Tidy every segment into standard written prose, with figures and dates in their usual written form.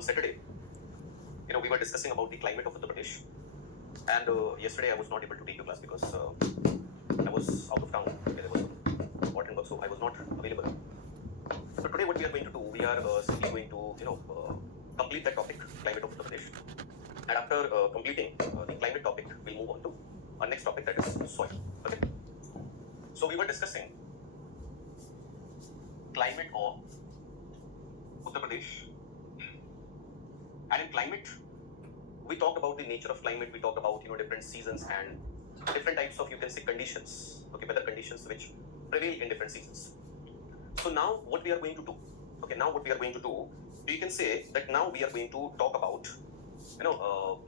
on Saturday, we were discussing about the climate of Uttar Pradesh, and yesterday I was not able to take your class because I was out of town. Okay, there was some important work, so I was not available. So today, what we are going to do, we are simply going to, complete that topic, climate of Uttar Pradesh, and after completing the climate topic, we'll move on to our next topic, that is soil. Okay. So we were discussing climate of Uttar Pradesh, and in climate, we talked about the nature of climate. We talked about different seasons and different types of conditions, weather conditions which prevail in different seasons. So now what we are going to do, you can say that now we are going to talk about,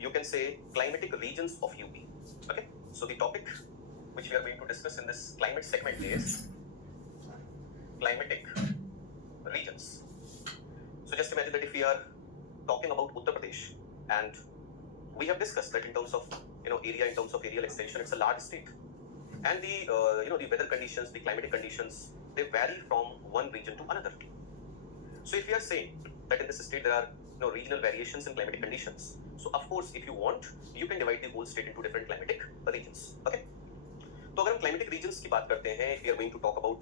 you can say climatic regions of UP. Okay. So the topic which we are going to discuss in this climate segment is climatic regions. So just imagine that if we are talking about Uttar Pradesh, and we have discussed that in terms of area, in terms of areal extension, it's a large state, and the the weather conditions, the climatic conditions, they vary from one region to another. So if we are saying that in this state there are regional variations in climatic conditions, so of course if you want, you can divide the whole state into different climatic regions. Okay. तो अगर हम climatic regions की बात करते हैं, if we are going to talk about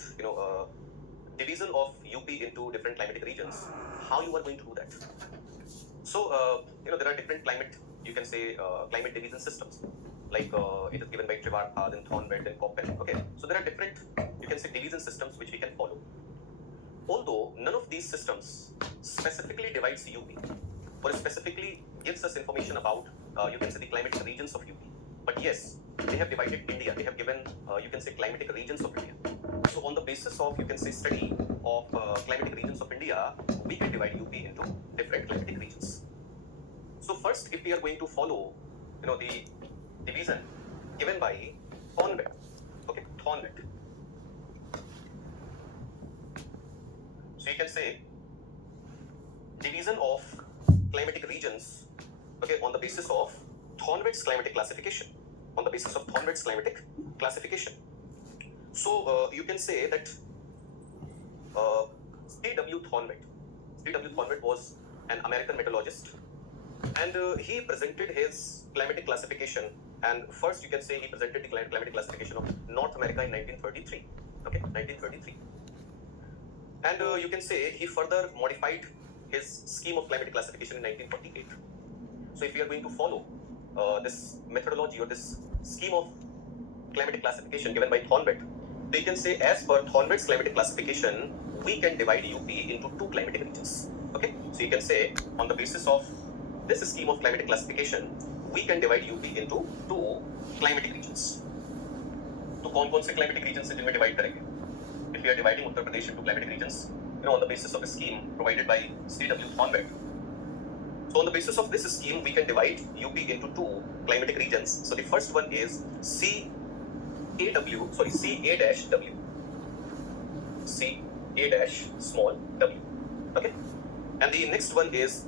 division of UP into different climatic regions, how you are going to do that? So there are different climate, you can say climate division systems, like it is given by Trivartha, then Thornbelt, and Koppen. Okay, so there are different, you can say, division systems which we can follow. Although none of these systems specifically divides UP or specifically gives us information about you can say the climatic regions of UP, but yes, they have divided India. They have given you can say climatic regions of India. So on the basis of you can say study of climatic regions of India, we can divide UP into different climatic regions. So first, if we are going to follow the division given by Thornbelt, okay, Thornbelt. So you can say division of climatic regions, okay, on the basis of Thornbelt's climatic classification. On the basis of Thornbelt's climatic classification. So you can say that C.W. Thornbelt was an American meteorologist, and he presented his climatic classification. And first, you can say he presented the climatic classification of North America in 1933. Okay, 1933. And you can say he further modified his scheme of climatic classification in 1948. So if we are going to follow this methodology or this scheme of climatic classification given by Thornbelt, so you can say as per Thornbelt's climatic classification, we can divide UP into two climatic regions. Okay, so you can say on the basis of this scheme of climatic classification, we can divide UP into two climatic regions. तो कौन-कौन से climatic regions से जिनमें divide करेंगे? If we are dividing Uttar Pradesh into climatic regions, on the basis of a scheme provided by C.W. Thornbelt. So on the basis of this scheme, we can divide UP into two climatic regions. So the first one is CA-W, CA-small w. Okay, and the next one is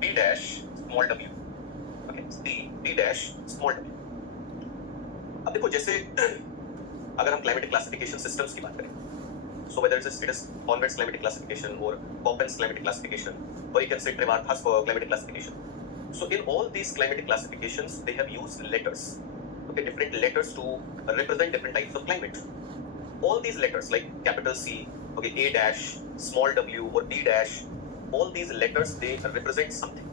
CB-small w. Okay, CB-small w. अब देखो जैसे अगर हम climatic classification systems की बात करें, so whether it is Thornbelt's climatic classification or Koppen's climatic classification, or you can say Trivartha's climatic classification. So in all these climatic classifications, they have used letters, okay, different letters to represent different types of climate. All these letters like capital C, okay, A dash, small w, or B dash, all these letters, they represent something.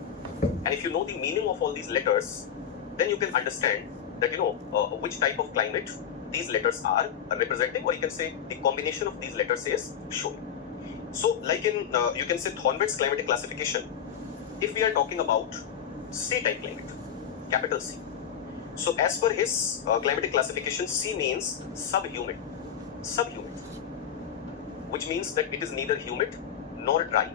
And if you know the meaning of all these letters, then you can understand that which type of climate these letters are representing, or you can say the combination of these letters is showing. So like in you can say Thornbelt's climatic classification, if we are talking about C-type climate, capital C. So as per his climatic classification, C means subhumid, which means that it is neither humid nor dry.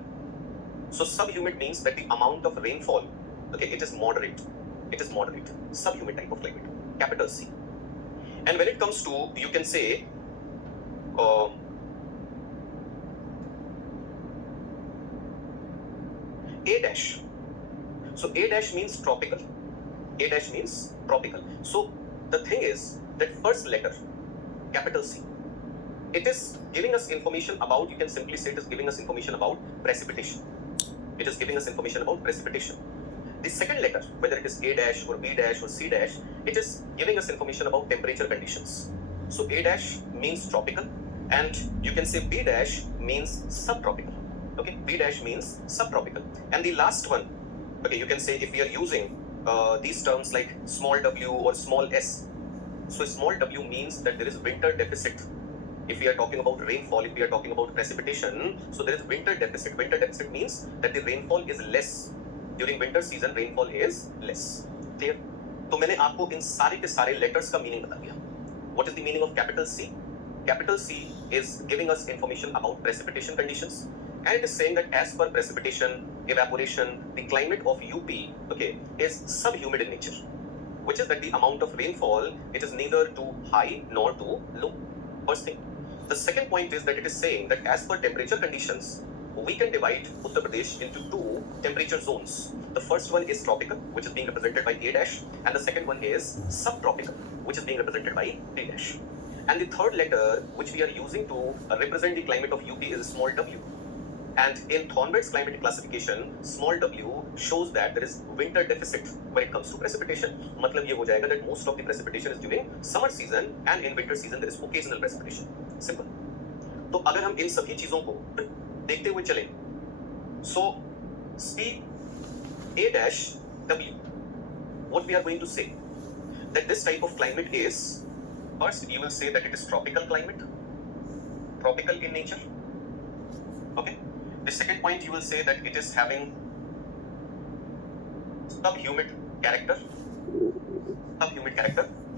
So subhumid means that the amount of rainfall, okay, it is moderate, subhumid type of climate, capital C. And when it comes to, you can say, A dash. So A dash means tropical. So the thing is that first letter, capital C, it is giving us information about, you can simply say it is giving us information about precipitation. it is giving us information about precipitation. The second letter, whether it is A dash or B dash or C dash, it is giving us information about temperature conditions. So A dash means tropical, and you can say B dash means subtropical. Okay, B dash means subtropical. And the last one, okay, you can say if we are using these terms like small w or small s. So small w means that there is winter deficit. If we are talking about rainfall, if we are talking about precipitation, so there is winter deficit. Winter deficit means that the rainfall is less. During winter season, rainfall is less. Clear? तो मैंने आपको इन सारे के सारे letters का meaning बता दिया. What is the meaning of capital C? Capital C is giving us information about precipitation conditions, and it is saying that as per precipitation, evaporation, the climate of UP, okay, is subhumid in nature, which is that the amount of rainfall, it is neither too high nor too low. First thing. The second point is that it is saying that as per temperature conditions, we can divide Uttar Pradesh into two temperature zones. The first one is tropical, which is being represented by A dash, and the second one is subtropical, which is being represented by B dash. And the third letter which we are using to represent the climate of UP is small w. And in Thornberg's climatic classification, small w shows that there is winter deficit when it comes to precipitation. मतलब ये हो जाएगा that most of the precipitation is during summer season, and in winter season there is occasional precipitation. Simple. तो अगर हम इन सभी चीजों को देखते हुए चलें, so C A dash W, what we are going to say that this type of climate is, first you will say that it is tropical climate, tropical in nature. Okay. The second point, you will say that it is having subhumid character,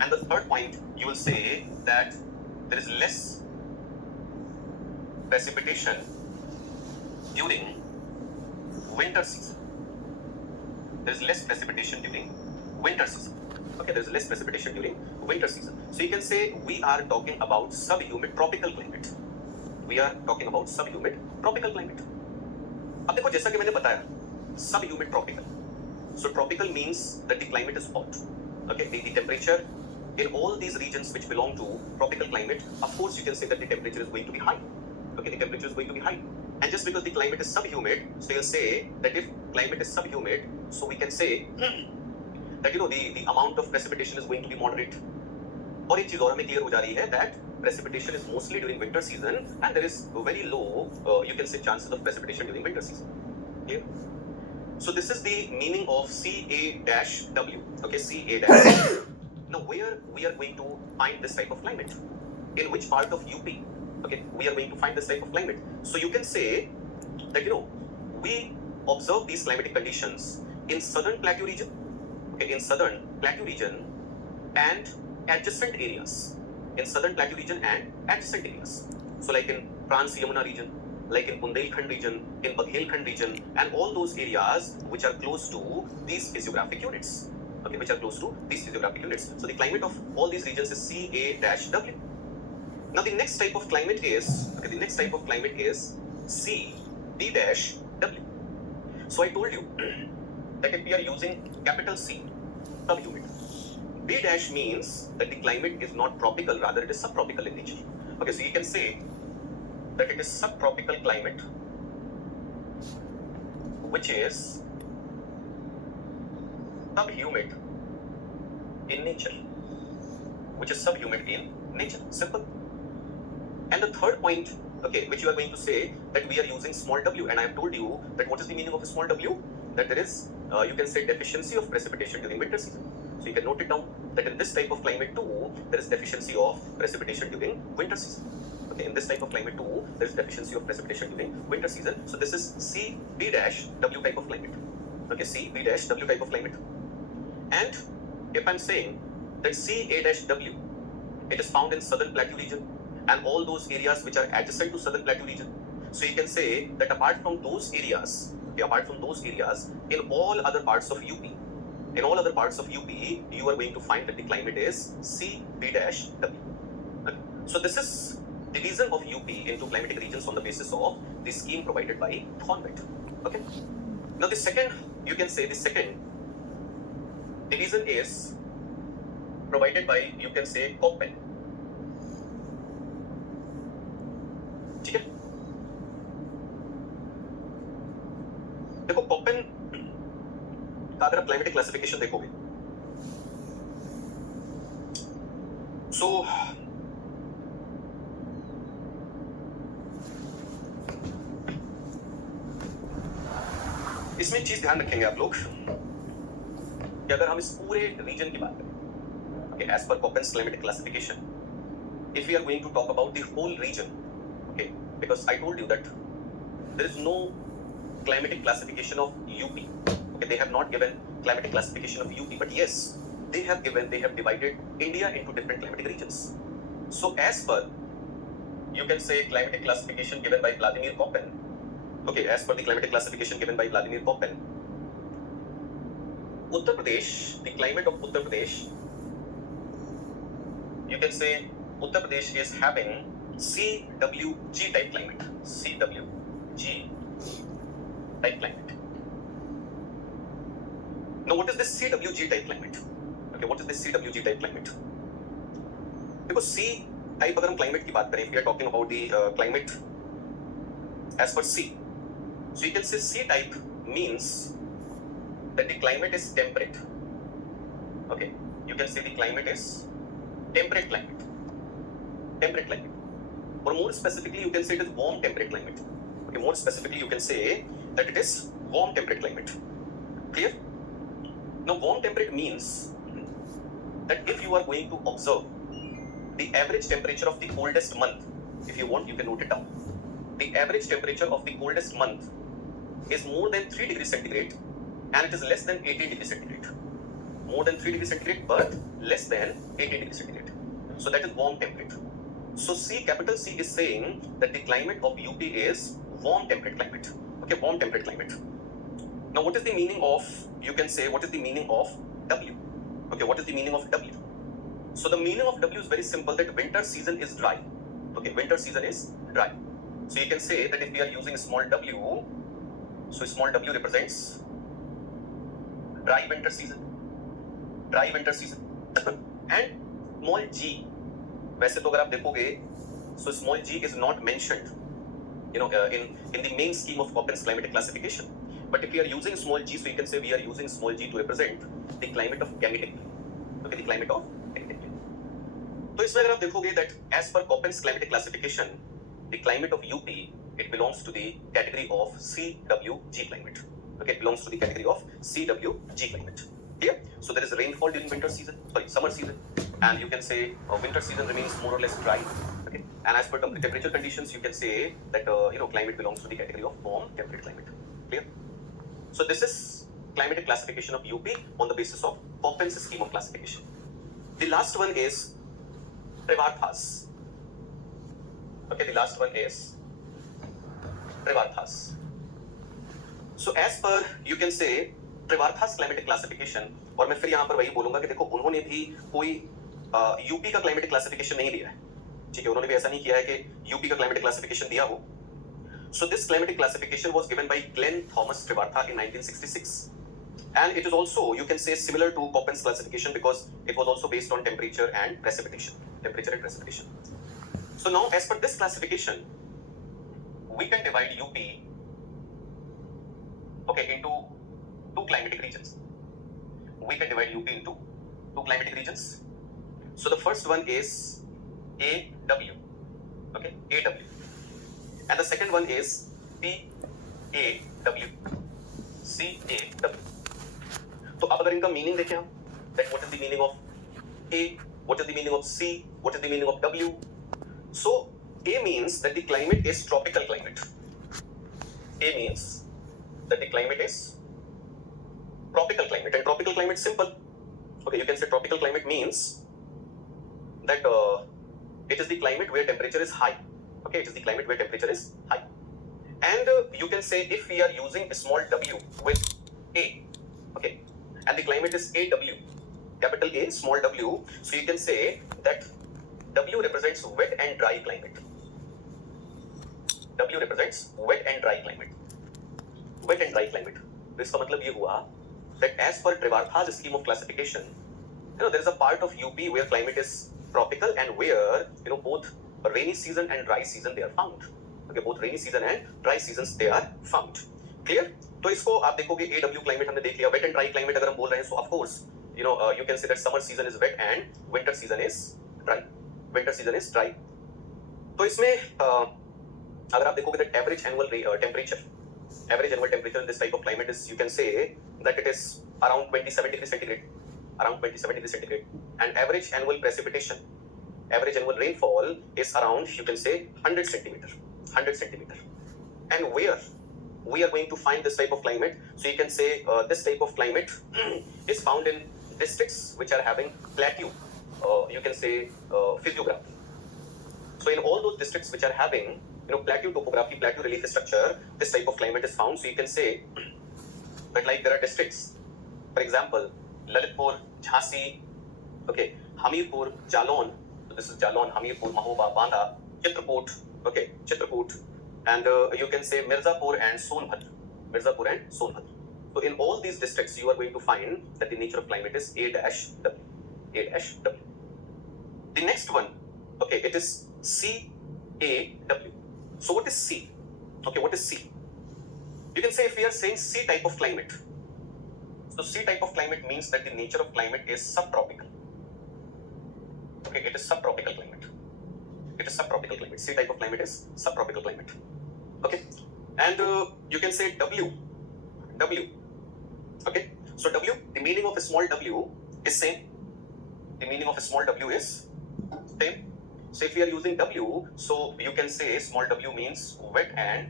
and the third point, you will say that there is less precipitation during winter season. There is less precipitation during winter season. Okay, there is less precipitation during winter season. So you can say we are talking about subhumid tropical climate. We are talking about subhumid tropical climate. अब देखो, जैसा कि मैंने बताया, subhumid tropical. So tropical means that the climate is hot. Okay, the temperature in all these regions which belong to tropical climate, of course you can say that the temperature is going to be high. Okay, the temperature is going to be high. And just because the climate is subhumid, so you'll say that if climate is subhumid, so we can say that the amount of precipitation is going to be moderate. और एक चीज और हमें clear हो जा रही है that precipitation is mostly during winter season, and there is very low, you can say, chances of precipitation during winter season. Clear? So this is the meaning of CA-W. Okay, CA-W. Now where we are going to find this type of climate? In which part of UP? Okay, we are going to find this type of climate. So you can say that we observe these climatic conditions in southern plateau region. Okay, in southern plateau region and adjacent areas. In southern plateau region and adjacent areas. So like in Trans-Yamuna region, like in Bundelkhand region, in Baghelkhand region, and all those areas which are close to these physiographic units. Okay, which are close to these physiographic units. So the climate of all these regions is CA-W. Now the next type of climate is, CB-W. So I told you that if we are using capital C, subhumid. B dash means that the climate is not tropical, rather it is subtropical in nature. Okay, so you can say that it is subtropical climate, which is subhumid in nature. Simple. And the third point, okay, which you are going to say that we are using small w, and I have told you that what is the meaning of a small w? That there is, you can say, deficiency of precipitation during winter season. So you can note it down that in this type of climate too, there is deficiency of precipitation during winter season. Okay, in this type of climate too, there is deficiency of precipitation during winter season. So this is CB-W type of climate. Okay, CB-W type of climate. And if I'm saying that CA-W, it is found in southern plateau region and all those areas which are adjacent to southern plateau region. So you can say that apart from those areas, in all other parts of UP, you are going to find that the climate is CB-W. Okay. So this is division of UP into climatic regions on the basis of the scheme provided by Thornberg. Okay. Now the second division is provided by, you can say, Köppen. ठीक है? Koppen का अगर आप climatic classification देखोगे, सो इसमें एक चीज ध्यान रखेंगे आप लोग कि अगर हम इस पूरे रीजन की बात करें, okay, as per Köppen's climatic classification, if we are going to talk about the whole region, okay, because I told you that there is no climatic classification of UP, okay, they have not given climatic classification of UP, but yes, they have divided India into different climatic regions. So as per, you can say, climatic classification given by Vladimir Köppen, okay, as per the climatic classification given by Vladimir Köppen, Uttar Pradesh, the climate of Uttar Pradesh, you can say Uttar Pradesh is having CWG type climate. CWG type climate. Now, what is this CWG type climate? Okay, what is this CWG type climate? Because C type अगर हम climate की बात करें, if we are talking about the climate as per C, so you can say C type means that the climate is temperate. Okay, you can say the climate is temperate climate. Temperate climate. Or more specifically, you can say it is warm temperate climate. Okay, more specifically, you can say that it is warm temperate climate. Clear? Now, warm temperate means that if you are going to observe the average temperature of the coldest month, if you want, you can note it down. The average temperature of the coldest month is more than 3 degrees centigrade and it is less than 18 degrees centigrade. More than 3 degrees centigrade, but less than 18 degrees centigrade. So that is warm temperate. So C, capital C is saying that the climate of UP is warm temperate climate. Okay, warm temperate climate. Now, what is the meaning of, you can say, what is the meaning of W? Okay, what is the meaning of W? So the meaning of W is very simple, that winter season is dry. Okay, winter season is dry. So you can say that if we are using small w, so small w represents dry winter season. Dry winter season. And small g, वैसे तो अगर आप देखोगे, so small g is not mentioned, you know, in the main scheme of Köppen's climatic classification. But if we are using small g, so you can say we are using small g to represent the climate of Kemitic. Okay, the climate of Kemitic. तो इसमें अगर आप देखोगे that as per Köppen's climatic classification, the climate of UP, it belongs to the category of CWG climate. Okay, it belongs to the category of CWG climate. Clear? So there is rainfall during winter season, summer season, and you can say winter season remains more or less dry. Okay, and as per temperature conditions, you can say that climate belongs to the category of warm temperate climate. Clear? So this is climatic classification of UP on the basis of Köppen's scheme of classification. The last one is Trivarthas. Okay, the last one is Trivarthas. So as per, you can say, Trivarthas climatic classification, और मैं फिर यहाँ पर वही बोलूँगा कि देखो उन्होंने भी कोई यूपी का क्लाइमेटिक क्लासिफिकेशन नहीं दिया है, ठीक है, उन्होंने भी ऐसा नहीं किया है कि यूपी का क्लाइमेटिक क्लासिफिकेशन दिया हो. So this climatic classification was given by Glenn Thomas Trivartha in 1966, and it is also, you can say, similar to Köppen's classification because it was also based on temperature and precipitation. Temperature and precipitation. So now, as per this classification, we can divide UP, okay, into two climatic regions. We can divide UP into two climatic regions. So the first one is AW, okay, AW, and the second one is PAW, CAW. तो अब अगर इनका meaning देखें हम, that what is the meaning of A, what is the meaning of C, what is the meaning of W? So A means that the climate is tropical climate. A means that the climate is tropical climate, and tropical climate simple. Okay, you can say tropical climate means that it is the climate where temperature is high. Okay, it is the climate where temperature is high. And you can say if we are using a small w with A, okay, and the climate is AW, capital A, small w, so you can say that W represents wet and dry climate. W represents wet and dry climate. Wet and dry climate. तो इसका मतलब ये हुआ that as per Trivartha's scheme of classification, there is a part of UP where climate is tropical and where both rainy season and dry season they are found. Okay, both rainy season and dry seasons they are found. Clear? तो इसको आप देखोगे AW climate हमने देख लिया. Wait and dry climate अगर हम बोल रहे हैं, सो of course you can say that summer season is wet and winter season is dry. Winter season is dry. तो इसमें अगर आप देखोगे that average annual temperature in this type of climate is, you can say that it is around 27 degrees centigrade, and average annual precipitation, average annual rainfall is around, you can say, 100 centimeter. And where we are going to find this type of climate? So you can say this type of climate is found in districts which are having plateau, you can say physiography. So in all those districts which are having plateau topography, plateau relief structure, this type of climate is found. So you can say that like there are districts, for example, Lalitpur, Jhansi, okay, Hamirpur, Jalon. So this is Jalon, Hamirpur, Mahoba, Banda, Chitrakot, okay, Chitrakot, and you can say Mirzapur and Sonbhadra. So in all these districts, you are going to find that the nature of climate is A-W. The next one, okay, it is C-A-W. So what is C? Okay, what is C? You can say if we are saying C type of climate, so C type of climate means that the nature of climate is subtropical. Okay, it is subtropical climate. C type of climate is subtropical climate. Okay, and you can say W. Okay, so W, the meaning of a small w is same. So if we are using W, so you can say small w means wet and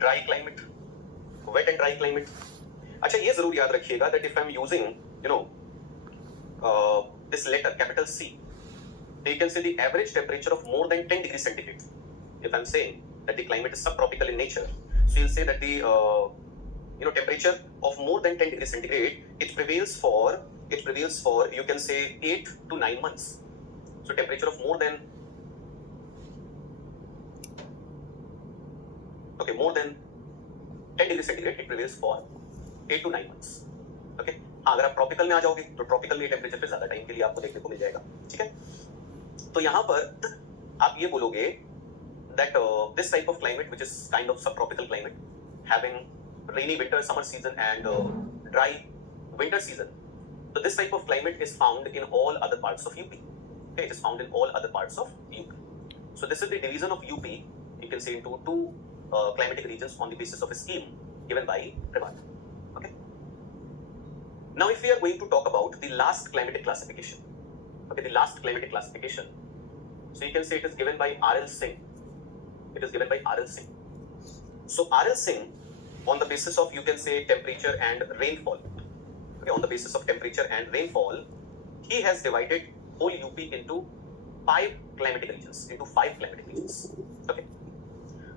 dry climate. अच्छा, ये जरूर याद रखिएगा that if I'm using this letter capital C, you can say the average temperature of more than 10 degrees centigrade. If I'm saying that the climate is subtropical in nature, so you'll say that the temperature of more than 10 degrees centigrade, it prevails for you can say 8 to 9 months. So temperature of more than 10 degrees centigrade, it prevails for 8 to 9 months. Okay, हाँ, अगर आप tropical में आ जाओगे तो tropical में temperature पे ज्यादा time के लिए आपको देखने को मिल जाएगा. ठीक है, तो यहाँ पर आप ये बोलोगे that this type of climate, which is kind of subtropical climate, having rainy winter, summer season, and dry winter season. So this type of climate is found in all other parts of UP. Okay, it is found in all other parts of UP. So this is the division of UP, you can say, into two climatic regions on the basis of a scheme given by Revard. Okay. Now, if we are going to talk about the last climatic classification, okay, the last climatic classification, so you can say it is given by R.L. Singh. So R.L. Singh, on the basis of, you can say, temperature and rainfall, okay, on the basis of temperature and rainfall, he has divided whole UP into 5 climatic regions. Okay.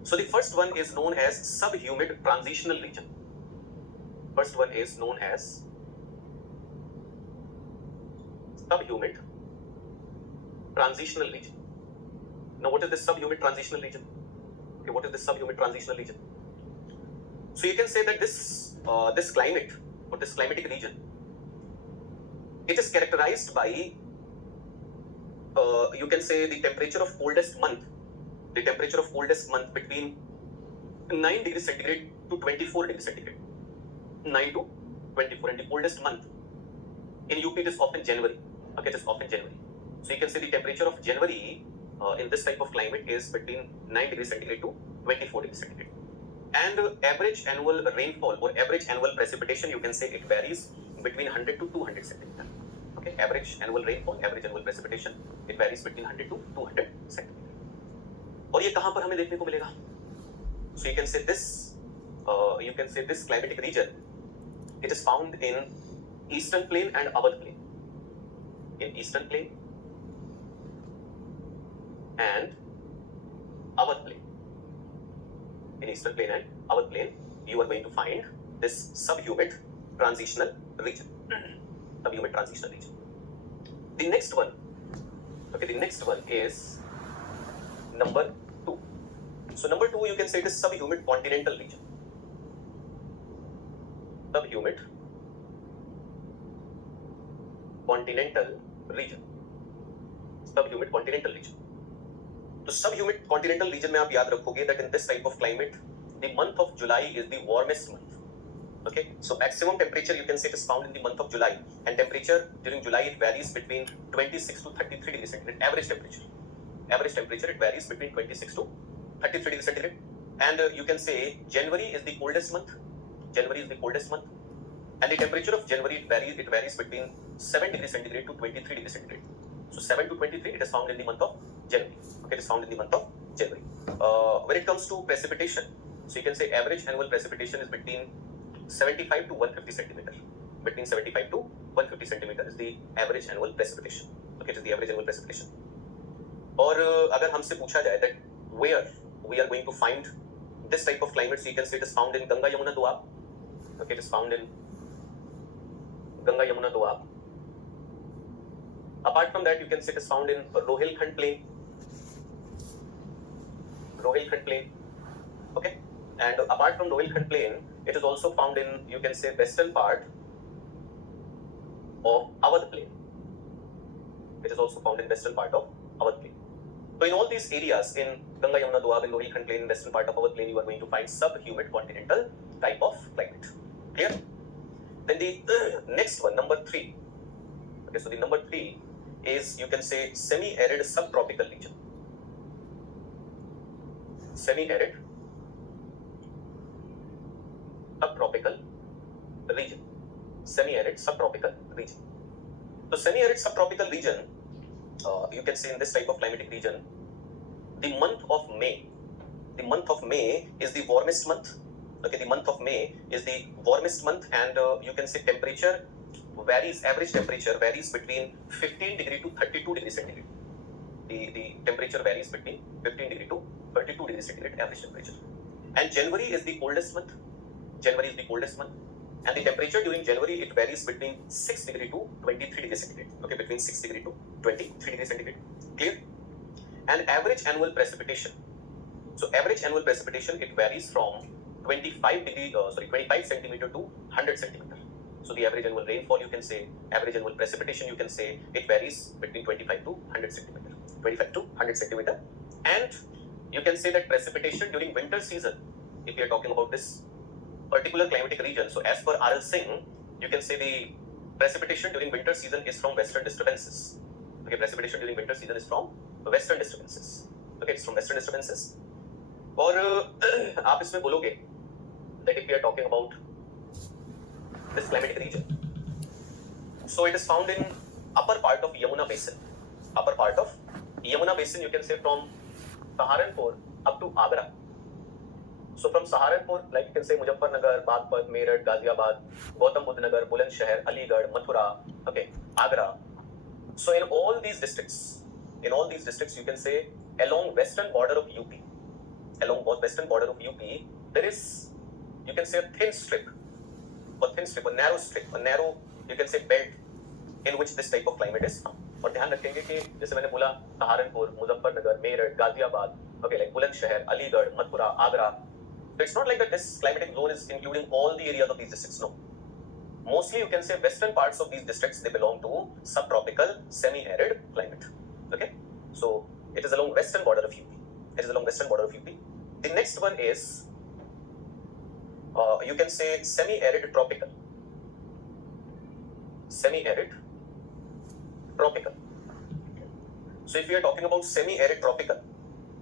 So the first one is known as subhumid transitional region. Now, what is this subhumid transitional region? Okay, So you can say that this climate, or this climatic region, it is characterized by you can say the temperature of coldest month between 9 degrees centigrade to 24 degrees centigrade. 9 to 24, and the coldest month in UP, it is often January. Okay, it is often January. So you can say the temperature of January in this type of climate is between 9 degrees centigrade to 24 degrees centigrade. And average annual rainfall or average annual precipitation, you can say it varies between 100 to 200 centimeter. Okay, average annual rainfall, average annual precipitation, it varies between 100 to 200 centimeter. और ये कहाँ पर हमें देखने को मिलेगा? So you can say this climatic region, it is found in eastern plain and Awadh plain. In eastern plain and Awadh plain. You are going to find this subhumid transitional region. The next one is number 2. So number 2, you can say it is subhumid continental region. Subhumid continental region. तो subhumid continental region में आप याद रखोगे that in this type of climate the month of July is the warmest month. Okay, so maximum temperature you can say it is found in the month of July, and temperature during July it varies between 26 to 33 degrees centigrade. Average temperature it varies between 26 to 33 degrees centigrade. And you can say January is the coldest month. And the temperature of January it varies between 7 degrees centigrade to 23 degrees centigrade. So 7 to 23 it is found in the month of January. Okay, it is found in the month of January. When it comes to precipitation, so you can say average annual precipitation is between 75 to 150 centimeter. Between 75 to 150 centimeter is the average annual precipitation. Okay, it is the average annual precipitation. और अगर हमसे पूछा जाए that where we are going to find this type of climate, so you can say it is found in Ganga Yamuna Doab. Okay, it is found in Ganga Yamuna Doab. Apart from that, you can say it is found in Rohilkhand Plain. Okay, and apart from Rohilkhand Plain, it is also found in, you can say, western part of Awadh Plain. It is also found in western part of Awadh Plain. So in all these areas, in Ganga Yamuna Doab, in Rohilkhand Plain, western part of Awadh Plain, you are going to find subhumid continental type of climate. Clear? Then the next one, number 3. Okay, so the number 3 is, you can say, semi-arid subtropical region. Semi-arid subtropical region. Semi-arid subtropical region. So semi-arid subtropical region, you can say in this type of climatic region, the month of May is the warmest month. Okay, the month of May is the warmest month, and you can say temperature varies, average temperature varies between 15 degree to 32 degrees centigrade. The temperature varies between 15 degree to 32 degrees centigrade average temperature. And January is the coldest month. And the temperature during January it varies between 6 degree to 23 degrees centigrade. Okay, between 6 degree to 23 degrees centigrade. Clear? And average annual precipitation. So average annual precipitation it varies from 25 centimeter to 100 centimeter. So the average annual rainfall, you can say, average annual precipitation, you can say, it varies between 25 to 100 centimeter. 25 to 100 centimeter. And you can say that precipitation during winter season, if we are talking about this particular climatic region, so as per R.L. Singh, you can say the precipitation during winter season is from western disturbances. Okay, precipitation during winter season is from western disturbances. Okay, it's from western disturbances. और आप इसमें बोलोगे that if we are talking about this climatic region, so it is found in upper part of Yamuna Basin. Upper part of Yamuna Basin, you can say from Saharanpur up to Agra. So from Saharanpur, like you can say Muzaffarnagar, Bagpat, Meerut, Ghaziabad, Gautam Budh Nagar, Bulandshahr, Aligarh, Mathura, okay, Agra. So in all these districts, you can say along western border of UP, there is, you can say, a narrow, you can say, belt in which this type of climate is found. और ध्यान रखेंगे कि जैसे मैंने बोला Saharanpur, Muzaffarnagar, Meerut, Ghaziabad, okay, like Bulandshahr, Aligarh, Mathura, Agra. So it's not like that this climatic zone is including all the areas of these districts. No. Mostly you can say western parts of these districts, they belong to subtropical semi-arid climate. Okay. So it is along western border of UP. The next one is you can say semi-arid tropical. So if we are talking about semi-arid tropical,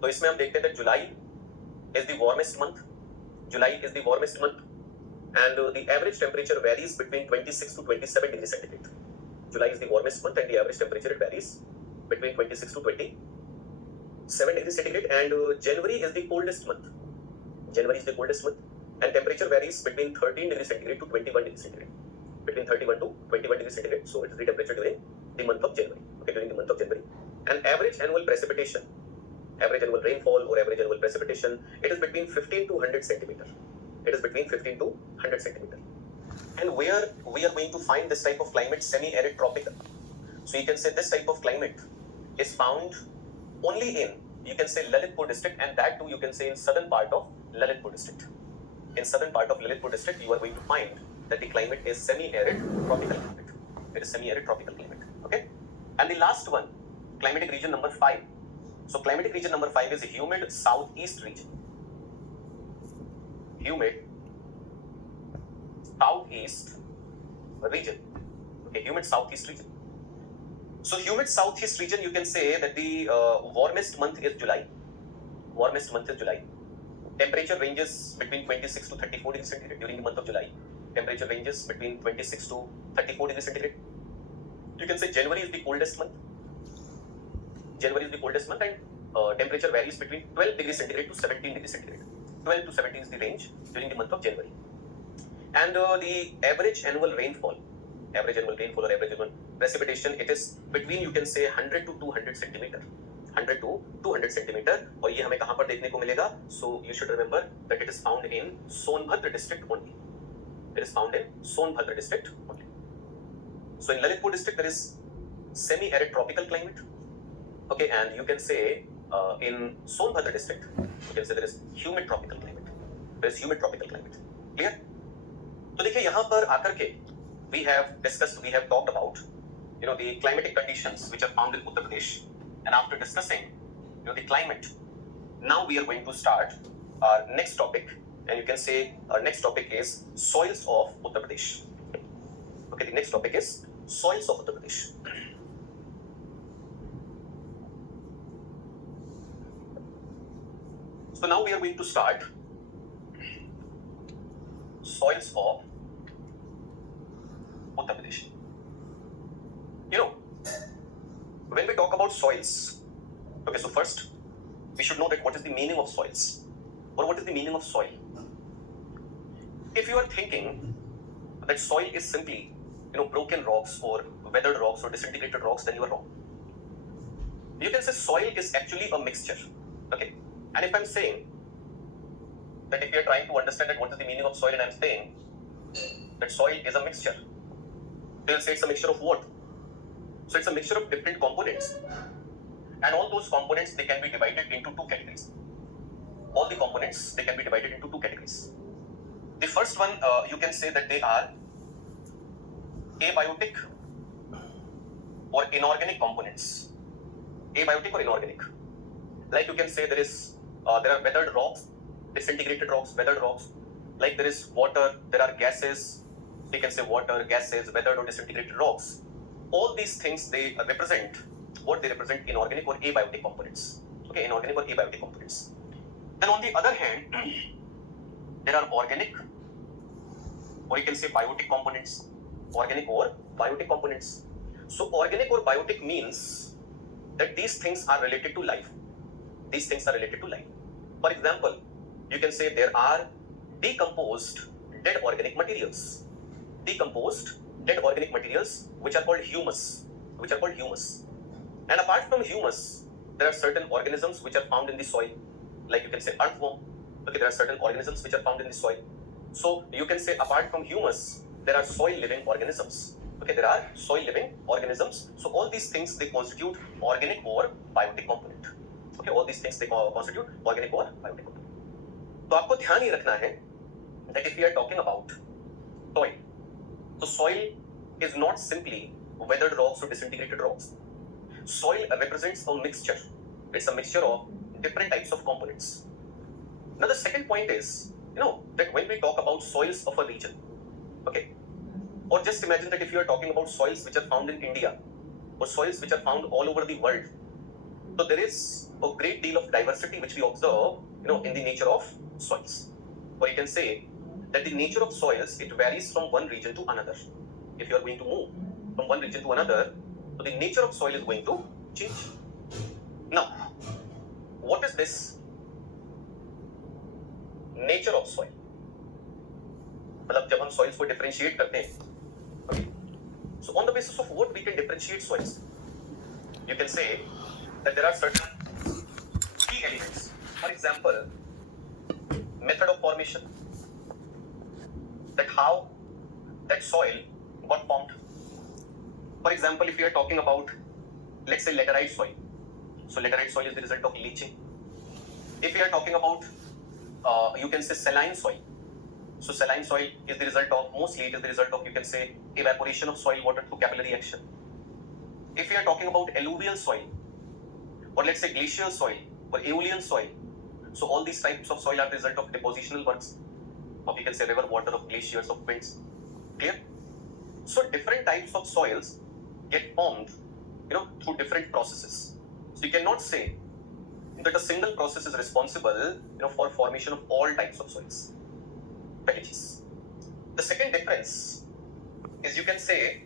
तो इसमें हम देखते हैं that July is the warmest month. And the average temperature varies between 26 to 27 degrees centigrade. July is the warmest month, and the average temperature it varies between 26 to 27 degrees centigrade. And January is the coldest month. And temperature varies between 13 degrees centigrade to 21 degrees centigrade. Between 31 to 21 degrees centigrade. So it is the temperature during the month of January. Okay, during the month of January. And average annual precipitation, average annual rainfall or average annual precipitation, it is between 15 to 100 centimeter. And where we are going to find this type of climate, semi-arid tropical. So you can say this type of climate is found only in, you can say, Lalitpur district, and that too you can say in southern part of Lalitpur district. In southern part of Lalitpur district, you are going to find that the climate is semi-arid tropical climate. It is semi-arid tropical climate. Okay. And the last one, climatic region number 5. So climatic region number 5 is a humid southeast region. humid southeast region. Okay, humid southeast region. So humid southeast region, you can say that the warmest month is July. Warmest month is July. Temperature ranges between 26 to 34 degrees centigrade during the month of July. Temperature ranges between 26 to 34 degrees centigrade. You can say January is the coldest month. January is the coldest month, and temperature varies between 12 degrees centigrade to 17 degrees centigrade. 12 to 17 is the range during the month of January. And the average annual rainfall or average annual precipitation, it is between, you can say, 100 to 200 centimeter. 100 to 200 centimeter. और ये हमें कहाँ पर देखने को मिलेगा? So you should remember that it is found in Sonbhadra district only. It is found in Sonbhadra district only. So in Lalitpur district there is semi-arid tropical climate. Okay, and you can say in Sonbhadra district, you can say there is humid tropical climate. There is humid tropical climate. Clear? तो देखिए यहाँ पर आकर के we have talked about the climatic conditions which are found in Uttar Pradesh, and after discussing the climate, now we are going to start our next topic, and you can say our next topic is soils of Uttar Pradesh. Okay, the next topic is soils of Uttar Pradesh. So now we are going to start soils of Uttar Pradesh. When we talk about soils, okay, so first we should know that what is the meaning of soils, or what is the meaning of soil. If you are thinking that soil is simply broken rocks or weathered rocks or disintegrated rocks, then you are wrong. You can say soil is actually a mixture. Okay, and if I'm saying that, if you are trying to understand that what is the meaning of soil, and I'm saying that soil is a mixture, they will say it's a mixture of what? So it's a mixture of different components, and all those components, they can be divided into two categories. All the components, they can be divided into two categories. The first one, you can say that they are abiotic or inorganic components. Abiotic or inorganic. Like you can say there are weathered rocks, disintegrated rocks, weathered rocks. Like there is water, there are gases. You can say water, gases, weathered or disintegrated rocks. All these things, they represent what? They represent inorganic or abiotic components. Okay, inorganic or abiotic components. Then on the other hand, there are organic, or you can say biotic components. Organic or biotic components. So organic or biotic means that these things are related to life. These things are related to life. For example, you can say there are decomposed dead organic materials. Decomposed dead organic materials which are called humus. And apart from humus, there are certain organisms which are found in the soil. Like you can say earthworm. Okay, there are certain organisms which are found in the soil. So you can say apart from humus, there are soil living organisms. Okay, there are soil living organisms. So all these things, they constitute organic or biotic component. Okay, all these things, they constitute organic or biotic component. तो आपको ध्यान ही रखना है that if we are talking about soil, so soil is not simply weathered rocks or disintegrated rocks. Soil represents a mixture. It's a mixture of different types of components. Now the second point is, that when we talk about soils of a region, okay, or just imagine that if you are talking about soils which are found in India, or soils which are found all over the world, so there is a great deal of diversity which we observe, in the nature of soils. Or you can say that the nature of soils, it varies from one region to another. If you are going to move from one region to another, so the nature of soil is going to change. Now, what is this nature of soil? मतलब जब हम soils को differentiate करते हैं, okay, so on the basis of what we can differentiate soils? You can say that there are certain key elements. For example, method of formation, that how that soil got formed. For example, if we are talking about, let's say, laterite soil, so laterite soil is the result of leaching. If we are talking about, you can say, saline soil, so saline soil is the result of, mostly it is the result of, you can say, evaporation of soil water through capillary action. If we are talking about alluvial soil, or let's say glacial soil or aeolian soil, so all these types of soil are the result of depositional works. of you can say river water, of glaciers, of winds. Clear? So different types of soils get formed, through different processes. So you cannot say that a single process is responsible, for formation of all types of soils. Packages. The second difference is you can say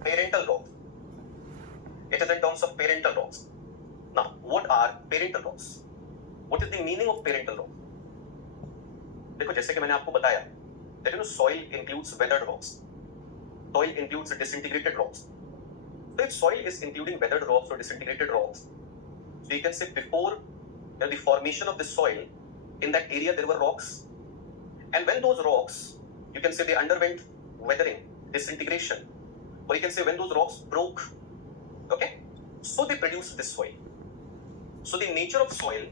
parental rock. It is in terms of parental rocks. Now, what are parental rocks? What is the meaning of parental rock? देखो जैसे कि मैंने आपको बताया that soil includes weathered rocks, soil includes disintegrated rocks. So if soil is including weathered rocks or disintegrated rocks, so you can say before the formation of the soil, in that area there were rocks, and when those rocks, you can say they underwent weathering, disintegration, or you can say when those rocks broke, okay, so they produced this soil. So the nature of soil,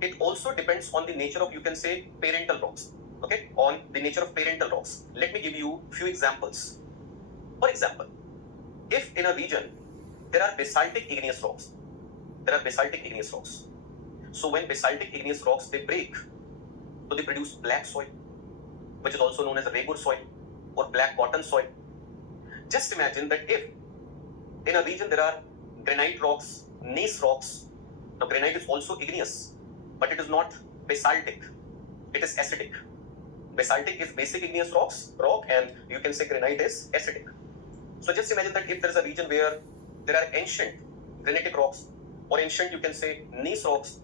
it also depends on the nature of, you can say, parental rocks, okay, on the nature of parental rocks. Let me give you a few examples. For example, if in a region there are basaltic igneous rocks, so when basaltic igneous rocks, they break, so they produce black soil, which is also known as a Ragur soil or black cotton soil. Just imagine that if in a region there are granite rocks, gneiss rocks. Now granite is also igneous, but it is not basaltic, it is acidic. Basaltic is basic igneous rock, and you can say granite is acidic. So just imagine that if there is a region where there are ancient granitic rocks or ancient, you can say, gneiss rocks,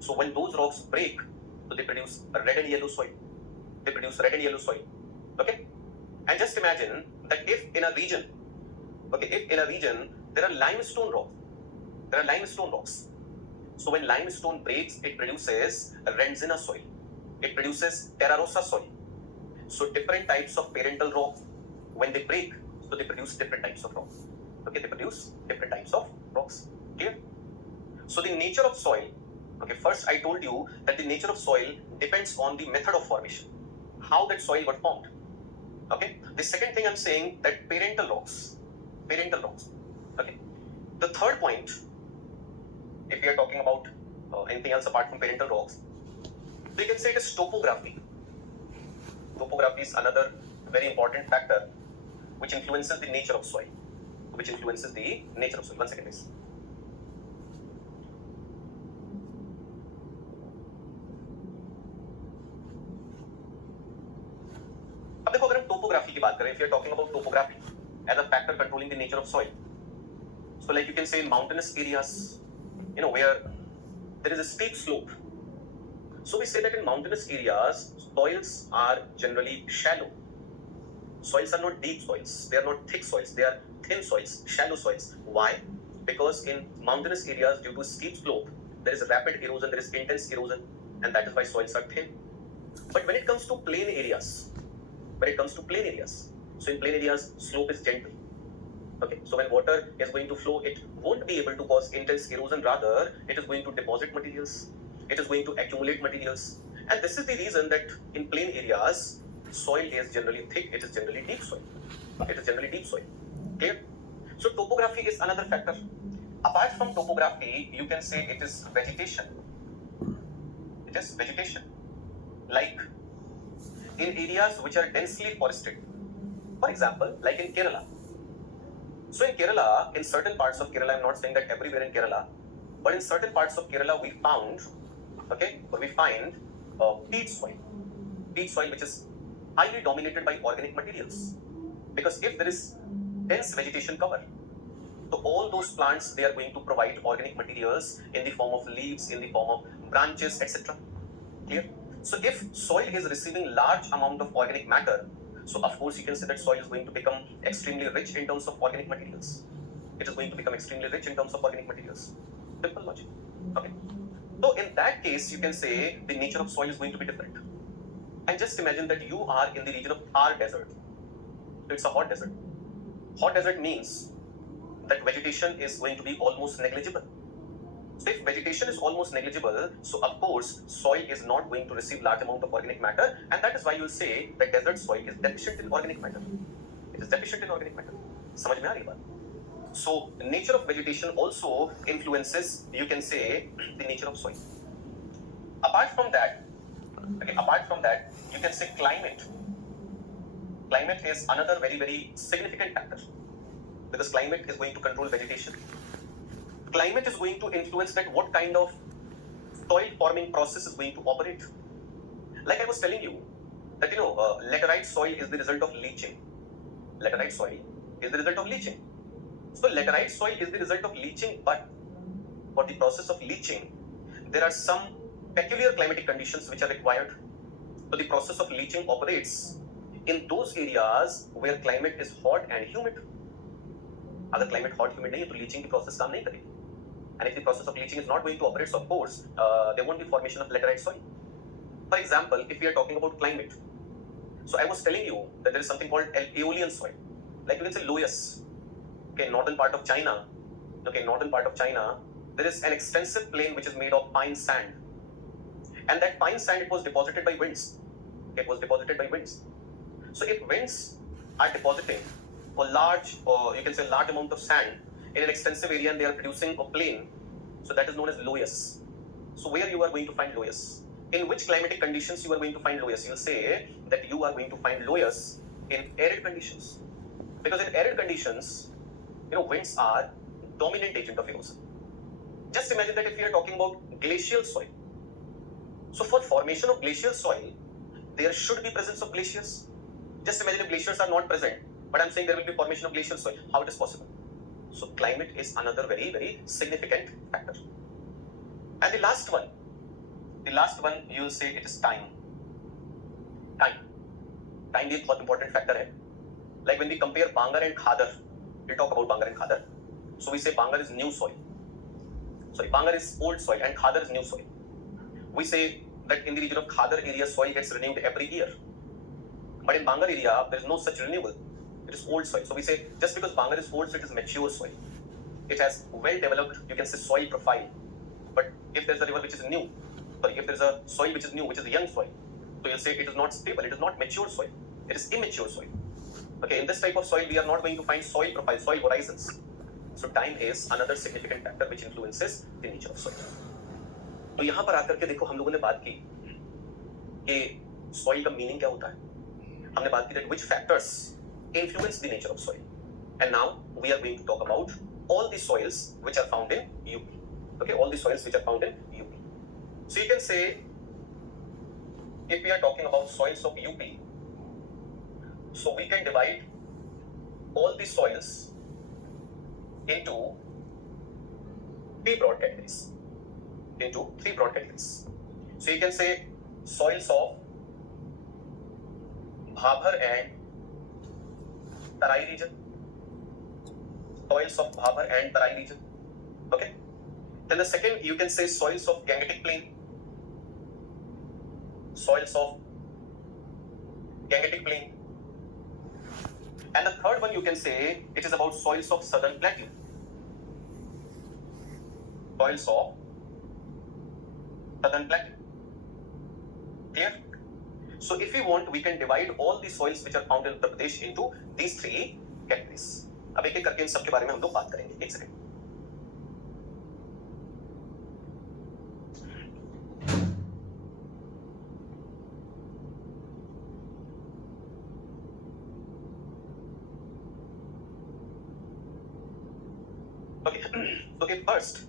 so when those rocks break, so they produce a red and yellow soil. Okay? And just imagine that if in a region there are limestone rocks, so when limestone breaks, it produces a Rendzina soil, it produces terra rossa soil. So different types of parental rocks, when they break, so they produce different types of rocks. Okay, they produce different types of rocks. Clear? So the nature of soil, okay, first I told you that the nature of soil depends on the method of formation, how that soil got formed. Okay, the second thing I'm saying that parental rocks. Okay, the third point, if we are talking about anything else apart from parental rocks, so you can say it is topography. Topography is another very important factor which influences the nature of soil. One second, please. अब देखो, अगर हम topography की बात करें, if you are talking about topography as a factor controlling the nature of soil, so like you can say in mountainous areas, where there is a steep slope, so we say that in mountainous areas soils are generally shallow. Soils are not deep soils, they are not thick soils, they are thin soils, shallow soils. Why? Because in mountainous areas, due to steep slope, there is rapid erosion, there is intense erosion, and that is why soils are thin. But when it comes to plain areas, so in plain areas, slope is gentle. Okay, so when water is going to flow, it won't be able to cause intense erosion, rather it is going to deposit materials, it is going to accumulate materials. And this is the reason that in plain areas, soil is generally thick, it is generally deep soil. Clear? So topography is another factor. Apart from topography, you can say it is vegetation. Like in areas which are densely forested. For example, like in Kerala. So in Kerala, in certain parts of Kerala, I'm not saying that everywhere in Kerala, but in certain parts of Kerala we find peat soil which is highly dominated by organic materials. Because if there is dense vegetation cover, so all those plants, they are going to provide organic materials in the form of leaves, in the form of branches, etc. Clear? So if soil is receiving large amount of organic matter, so of course you can say that soil is going to become extremely rich in terms of organic materials. Simple logic. Okay. So in that case, you can say the nature of soil is going to be different. And just imagine that you are in the region of Thar desert. So it's a hot desert. Hot desert means that vegetation is going to be almost negligible. So if vegetation is almost negligible, so of course soil is not going to receive large amount of organic matter, and that is why you will say that desert soil is deficient in organic matter. समझ में आ रही बात? So nature of vegetation also influences, you can say, the nature of soil. Apart from that, Okay, apart from that, you can say climate. Climate is another very, very significant factor because climate is going to control vegetation. Climate is going to influence that what kind of soil forming process is going to operate. Like I was telling you, that laterite soil is the result of leaching. Laterite soil is the result of leaching. So laterite soil is the result of leaching, but for the process of leaching, there are some peculiar climatic conditions which are required. So the process of leaching operates in those areas where climate is hot and humid. अगर climate hot humid नहीं है तो leaching की process काम नहीं करेगी. And if the process of leaching is not going to operate, so of course there won't be formation of laterite soil. For example, if we are talking about climate, so I was telling you that there is something called aeolian soil, like you can say loess. Okay, northern part of China. Okay, northern part of China, there is an extensive plain which is made of pine sand, and that pine sand, it was deposited by winds. Okay, it was deposited by winds. So if winds are depositing a large, or you can say large amount of sand in an extensive area and they are producing a plain, so that is known as loess. So where you are going to find loess? In which climatic conditions you are going to find loess? You will say that you are going to find loess in arid conditions, because in arid conditions, winds are dominant agent of erosion. Just imagine that if we are talking about glacial soil, so for formation of glacial soil, there should be presence of glaciers. Just imagine if glaciers are not present, but I'm saying there will be formation of glacial soil. How it is possible? So climate is another very, very significant factor. And the last one you will say it is time. Time is बहुत important factor है. Like when we compare Bangar and Khadar, we'll talk about Bangar and Khadar. So we say Bangar is new soil. Sorry, Bangar is old soil and Khadar is new soil. We say that in the region of Khadar area, soil gets renewed every year. But in Bangar area, there is no such renewal. It is old soil. So we say just because Bangar is old, so it is mature soil. It has well developed, you can say, soil profile. But if there is a river which is new, if there is a soil which is new, which is a young soil, so you'll say it is not stable, it is not mature soil, it is immature soil. Okay, in this type of soil, we are not going to find soil profile, soil horizons. So time is another significant factor which influences the nature of soil. तो यहाँ पर आकर के देखो हम लोगों ने बात की कि soil का meaning क्या होता है. हमने बात की that which factors influence the nature of soil. And now we are going to talk about all the soils which are found in UP. Okay, all the soils which are found in UP. So you can say, if we are talking about soils of UP, so we can divide all the soils into three broad categories. So you can say soils of Bhabhar and Tarai region. Soils of Bhabhar and Tarai region. Okay. Then the second, you can say soils of Gangetic plain. Soils of Gangetic plain. And the third one, you can say it is about soils of Southern plateau. Soils of Southern plateau. Clear? So if we want, we can divide all the soils which are found in Uttar Pradesh into these three categories. अब एक एक करके इन सब के बारे में हम लोग बात करेंगे. एक second. Okay, first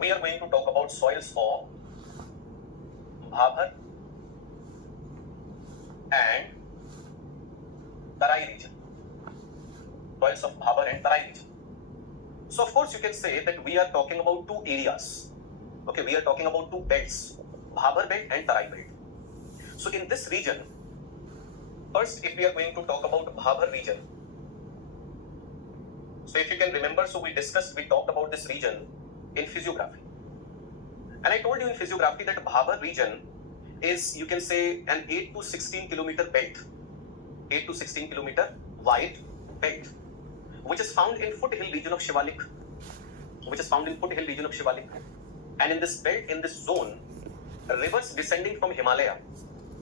we are going to talk about soils of Bhabhar and Tarai region. Soils of Bhabhar and Tarai region. So of course you can say that we are talking about two areas. Okay, we are talking about two belts, Bhabhar belt and Tarai belt. So in this region, first if we are going to talk about Bhabhar region, so if you can remember, so we talked about this region in physiography. And I told you in physiography that Bhabhar region is, you can say, an 8 to 16 kilometer belt, 8 to 16 kilometer wide belt, which is found in foothill region of Shivalik, And in this belt, in this zone, rivers descending from Himalaya,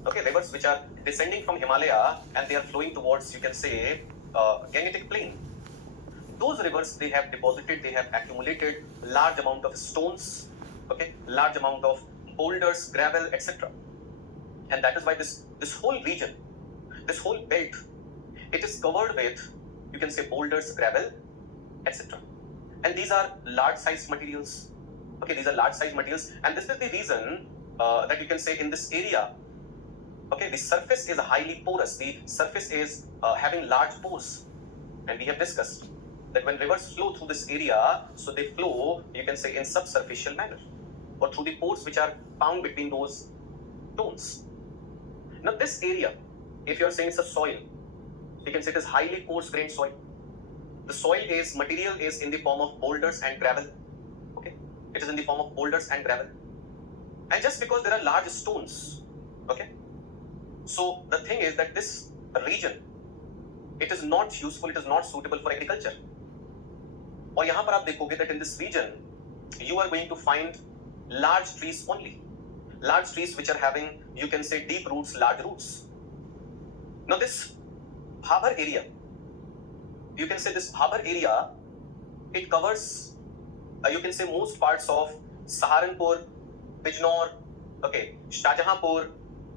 okay, rivers which are descending from Himalaya and they are flowing towards, you can say, Gangetic plain. Those rivers, they have accumulated large amount of stones, okay, large amount of boulders, gravel, etc. And that is why this whole region, this whole belt, it is covered with, you can say, boulders, gravel, etc. And these are large size materials. Okay, these are large size materials, and this is the reason that you can say in this area, okay, the surface is highly porous. The surface is having large pores, and we have discussed that when rivers flow through this area, so they flow, you can say, in subsurficial manner, or through the pores which are found between those stones. Now this area, if you are saying it's a soil, you can say it is highly coarse grained soil. The soil material is in the form of boulders and gravel. Okay, it is in the form of boulders and gravel. And just because there are large stones, okay, so the thing is that this region, it is not useful, it is not suitable for agriculture. और यहाँ पर आप देखोगे that in this region, you are going to find large trees only. Large trees which are having, you can say, deep roots, large roots. Now this Bhabar area, you can say this Bhabar area, it covers, you can say, most parts of Saharanpur, Bijnor, okay, Shahjahanpur,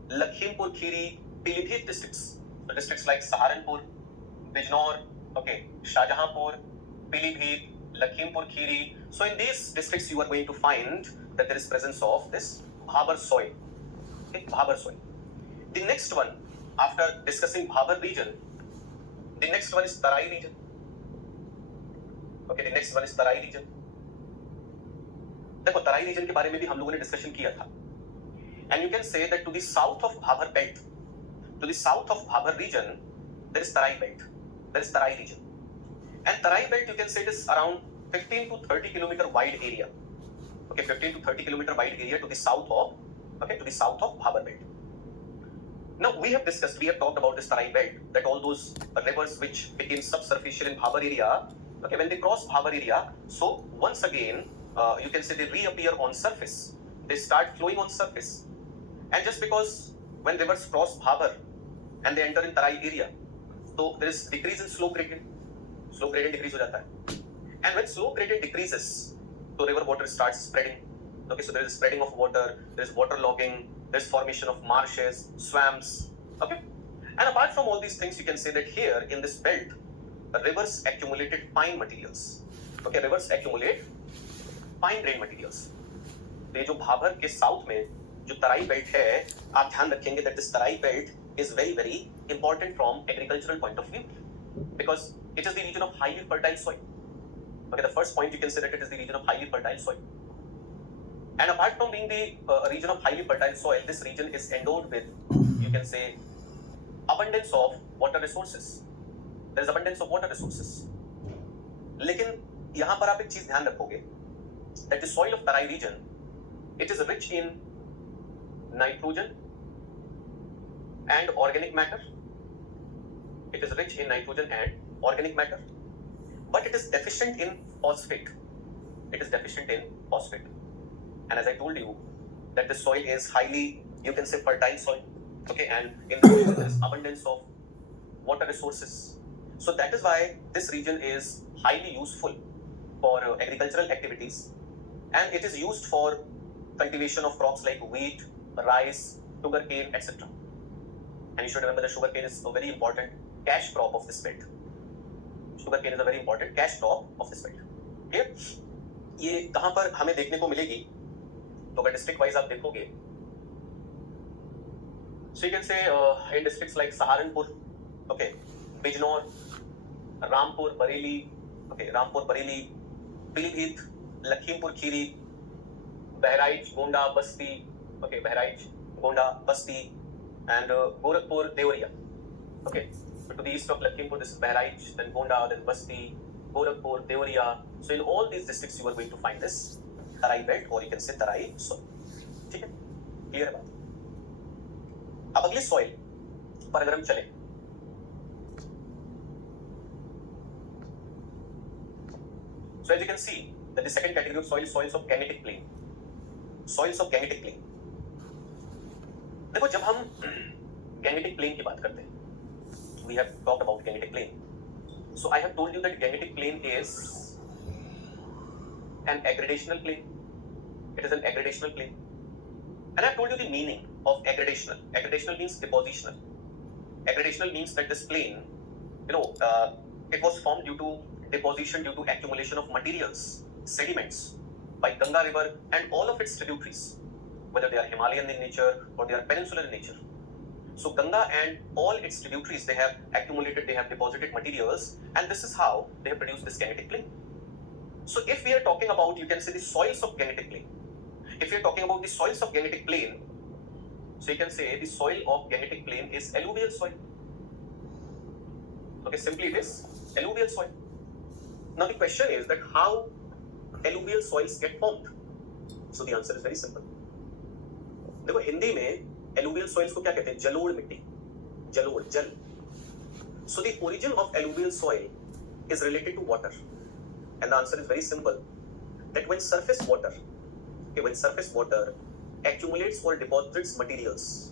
Lakhimpur Kheri, Pilibhit districts. So districts like Saharanpur, Bijnor, okay, Shahjahanpur, Pilibhit, Lakhimpur Kheri. So in these districts you are going to find that there is presence of this Bhabar soil. Okay, Bhabar soil. The next one, after discussing Bhabar region, the next one is Tarai region. Okay, the next one is Tarai region. देखो तराई reason के बारे में भी हम लोगों ने discussion किया था. And you can say that to the south of Bhabar belt, to the south of Bhabar region, there is Tarai belt. There is Tarai region. And Tarai belt, you can say it is around 15 to 30 kilometer wide area. Okay, 15 to 30 kilometer wide area to the south of, okay, to the south of Bhabar belt. Now we have discussed, we have talked about this Tarai belt, that all those rivers which became subsurficial in Bhabar area, okay, when they cross Bhabar area, so once again, you can say they reappear on surface. They start flowing on surface. And just because when rivers cross Bhabar and they enter in Tarai area, so there is decrease in slope gradient. Slope gradient decrease हो जाता है. And when slope gradient decreases, so river water starts spreading. Okay, so there is spreading of water, there is water logging, there is formation of marshes, swamps. Okay, and apart from all these things, you can say that here in this belt, rivers accumulated fine materials. Okay, rivers accumulate fine grained materials. ये जो भाबर के south में जो तराई belt है, आप ध्यान रखेंगे that this Terai belt is very very important from agricultural point of view because it is the region of highly fertile soil. Okay, the first point you can say that it is the region of highly fertile soil. And apart from being the region of highly fertile soil, this region is endowed with, you can say, abundance of water resources. There is abundance of water resources. लेकिन यहाँ पर आप एक चीज ध्यान रखोगे that the soil of Tarai region, it is rich in nitrogen and organic matter. It is rich in nitrogen and organic matter, but it is deficient in phosphate. It is deficient in phosphate. And as I told you, that the soil is highly, you can say, fertile soil. Okay, and in the soil there is abundance of water resources. So that is why this region is highly useful for agricultural activities, and it is used for cultivation of crops like wheat, rice, sugarcane, etc. And you should remember that sugarcane is a very important cash crop of this belt. Sugarcane is a very important cash crop of this belt. Clear? ये कहाँ पर हमें देखने को मिलेगी? तो अगर district wise आप देखोगे, so you can say in districts like Saharanpur, okay, Bijnor, Rampur, Bareilly, okay, Rampur, Bareilly, Pilibhit, Lakhimpur Kheri, Bahraich, Gonda, Basti, okay, Bahraich, Gonda, Basti, and Gorakhpur, Deoria. Okay, so to the east of Lakhimpur, this is Bahraich, then Gonda, then Basti, Gorakhpur, Deoria. So in all these districts, you are going to find this Tarai belt, or you can say Tarai soil. ठीक है, clear है बात? अब अगले soil पर अगर हम चले, so as you can see that the second category of soil is soils of Gangetic plain. Soils of Gangetic plain. देखो जब हम Gangetic plain की बात करते हैं, we have talked about Gangetic plain. So I have told you that Gangetic plain is an aggradational plain. It is an aggradational plain, and I have told you the meaning. of aggradational. Aggradational means depositional. Aggradational means that this plain, it was formed due to deposition, due to accumulation of materials, sediments by Ganga river and all of its tributaries, whether they are Himalayan in nature or they are peninsular in nature. So Ganga and all its tributaries, they have accumulated, they have deposited materials, and this is how they have produced this granitic plain. So if we are talking about, you can say, the soils of granitic plain. If we are talking about the soils of granitic plain, so you can say the soil of granitic plain is alluvial soil. Okay, simply it is alluvial soil. Now the question is that how alluvial soils get formed. So the answer is very simple. देखो हिंदी में alluvial soils को क्या कहते हैं? जलोढ़ मिट्टी, जलोढ़, जल. So the origin of alluvial soil is related to water, and the answer is very simple. That when surface water accumulates or deposits materials,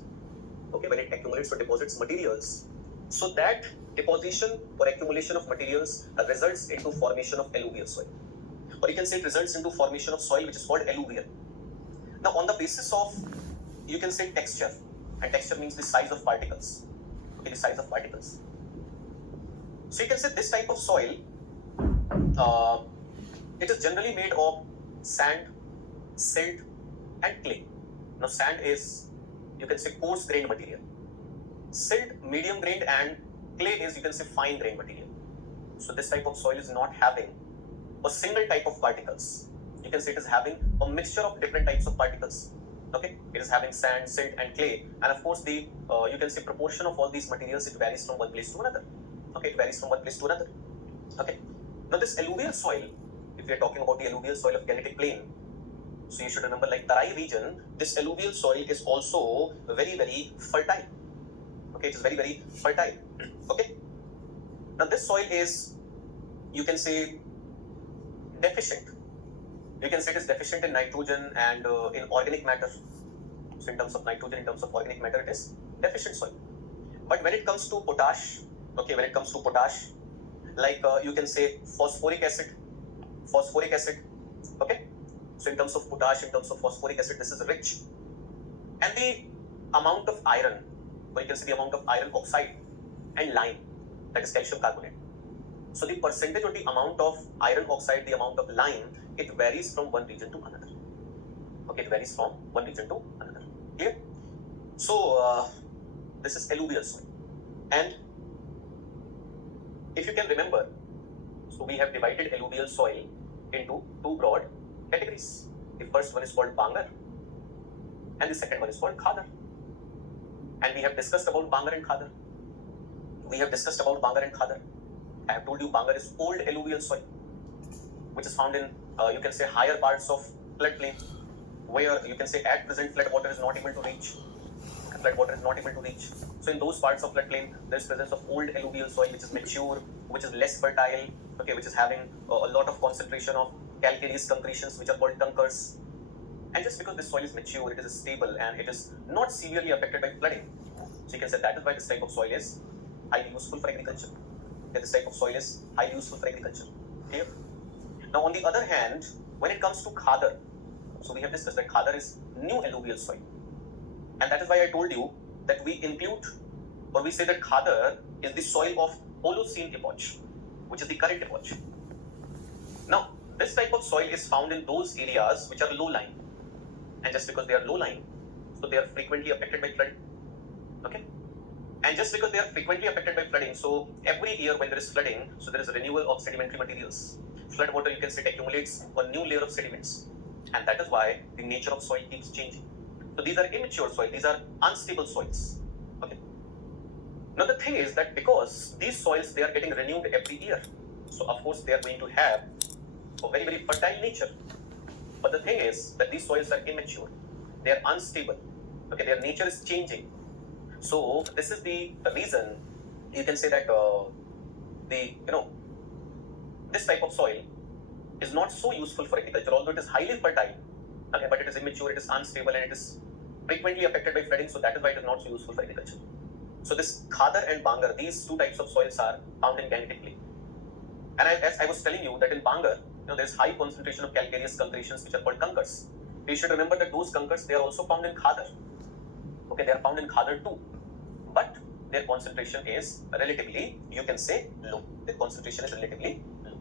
okay, when it accumulates or deposits materials, so that deposition or accumulation of materials results into formation of alluvial soil, or you can say it results into formation of soil which is called alluvial. Now on the basis of, you can say, texture, and texture means the size of particles, okay, the size of particles. So you can say this type of soil, it is generally made of sand, silt and clay. Now sand is, you can say, coarse grained material, silt medium grained, and clay is, you can say, fine grained material. So this type of soil is not having a single type of particles. You can say it is having a mixture of different types of particles. Okay, it is having sand, silt and clay, and of course the you can say proportion of all these materials, it varies from one place to another. Okay, it varies from one place to another. Okay, now this alluvial soil, if we are talking about the alluvial soil of granitic plain, so you should remember, like Tarai region, this alluvial soil is also very, very fertile. Okay, it is very, very fertile. Okay, now this soil is, you can say, deficient. You can say it is deficient in nitrogen and in organic matter. So in terms of nitrogen, in terms of organic matter, it is deficient soil. But when it comes to potash, okay, when it comes to potash, like you can say phosphoric acid, okay. So in terms of potash, in terms of phosphoric acid, this is rich. And the amount of iron, or you can say the amount of iron oxide and lime, that is calcium carbonate. So the percentage or the amount of iron oxide, the amount of lime, it varies from one region to another. Okay, it varies from one region to another. Clear? So this is alluvial soil. And if you can remember, so we have divided alluvial soil into two broad categories. The first one is called Bangar, and the second one is called Khadar. And we have discussed about Bangar and Khadar. I have told you Bangar is old alluvial soil, which is found in, you can say, higher parts of floodplain, where you can say at present flood water is not able to reach. So in those parts of floodplain, there is presence of old alluvial soil, which is mature, which is less fertile, okay, which is having a lot of concentration of calcareous concretions, which are called tunkers. And just because this soil is mature, it is stable, and it is not severely affected by flooding. So you can say that is why this type of soil is highly useful for agriculture. Clear? Now on the other hand, when it comes to Khadar, so we have discussed that Khadar is new alluvial soil. And that is why I told you that we include, or we say that Khadar is the soil of Holocene epoch, which is the current epoch. Now, this type of soil is found in those areas which are low-lying. And just because they are low-lying, so they are frequently affected by flooding. Okay? And just because they are frequently affected by flooding, so every year when there is flooding, so there is a renewal of sedimentary materials. Flood water, you can say, accumulates a new layer of sediments. And that is why the nature of soil keeps changing. So these are immature soil, these are unstable soils. Okay. Now the thing is that because these soils, they are getting renewed every year, so of course they are going to have a very, very fertile nature. But the thing is that these soils are immature, they are unstable. Okay, their nature is changing. So this is the reason you can say that this type of soil is not so useful for agriculture, although it is highly fertile. Okay, but it is immature, it is unstable, and it is frequently affected by flooding. So that is why it is not so useful for agriculture. So this Khadar and Bangar, these two types of soils are found in granitic plain. And as I was telling you that in Bangar, there is high concentration of calcareous concretions which are called kankars. You should remember that those kankars, they are also found in Khadar. Okay, they are found in Khadar too, but their concentration is relatively, you can say, low. Their concentration is relatively low.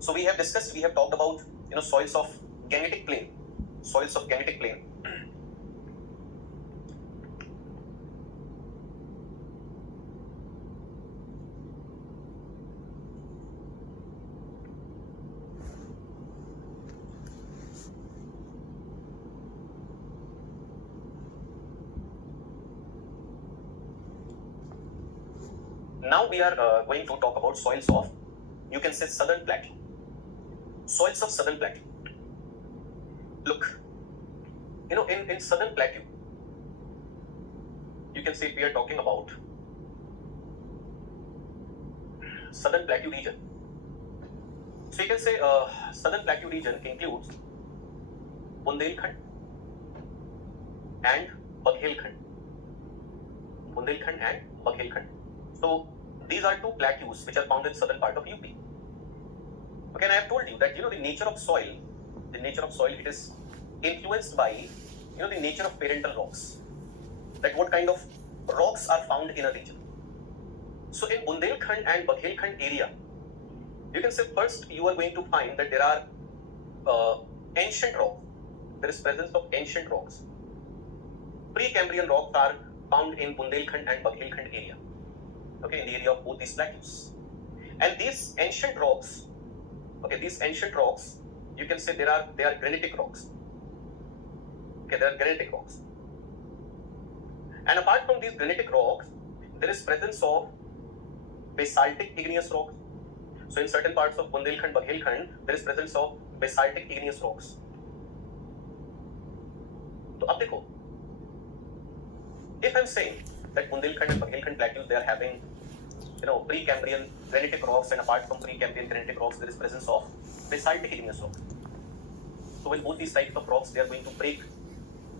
So we have discussed, we have talked about, soils of granitic plain. Soils of granitic plain. Now we are going to talk about soils of, you can say, southern plateau. Soils of southern plateau. Look, in southern plateau, you can say we are talking about southern plateau region. So you can say southern plateau region includes Bundelkhand and Baghelkhand. Bundelkhand and Baghelkhand. So these are two plateaus which are found in southern part of UP. Okay, and I have told you that the nature of soil, it is influenced by the nature of parental rocks. Like what kind of rocks are found in a region. So in Bundelkhand and Baghelkhand area, you can say first you are going to find that there are ancient rocks. There is presence of ancient rocks. Precambrian rocks are found in Bundelkhand and Baghelkhand area. Okay, in the area of both these plateaus. And these ancient rocks, you can say they are granitic rocks. Okay, they are granitic rocks. And apart from these granitic rocks, there is presence of basaltic igneous rocks. So in certain parts of Bundelkhand, Baghelkhand, there is presence of basaltic igneous rocks. So अब देखो, if I'm saying that Bundelkhand and Baghelkhand plateaus, they are having Precambrian granitic rocks, and apart from Precambrian granitic rocks, there is presence of basaltic igneous rocks. So when both these types of rocks, they are going to break,